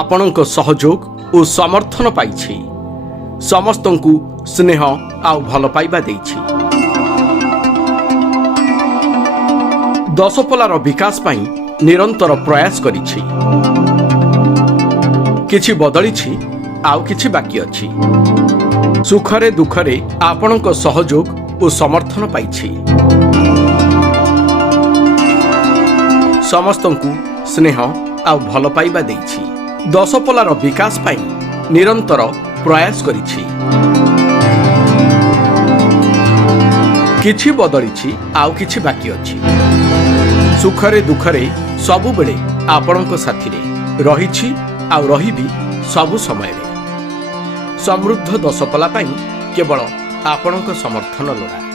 ଆପଣଙ୍କ ସହଯୋଗ ଓ ସମର୍ଥନ ପାଇଛି। ସମସ୍ତଙ୍କୁ ସ୍ନେହ ଆଉ ଭଲ ପାଇବା ଦେଇଛି। ଦଶପଲ୍ଲାର ବିକାଶ ପାଇଁ ନିରନ୍ତର ପ୍ରୟାସ କରିଛି। କିଛି ବଦଳିଛି, ଆଉ କିଛି ବାକି ଅଛି। ସୁଖରେ ଦୁଃଖରେ ଆପଣଙ୍କ ସହଯୋଗ ଓ ସମର୍ଥନ ପାଇଛି। ସମସ୍ତଙ୍କୁ ସ୍ନେହ ଆଉ ଭଲ ପାଇବା ଦେଇଛି। ଦଶପଲ୍ଲାର ବିକାଶ ପାଇଁ ନିରନ୍ତର ପ୍ରୟାସ କରିଛି। କିଛି ବଦଳିଛି, ଆଉ କିଛି ବାକି ଅଛି। ସୁଖରେ ଦୁଃଖରେ ସବୁବେଳେ ଆପଣଙ୍କ ସାଥିରେ ରହିଛି ଆଉ ରହିବି ସବୁ ସମୟରେ। ସମୃଦ୍ଧ ଦଶପଲ୍ଲା ପାଇଁ କେବଳ ଆପଣଙ୍କ ସମର୍ଥନ ଲୋଡ଼ା।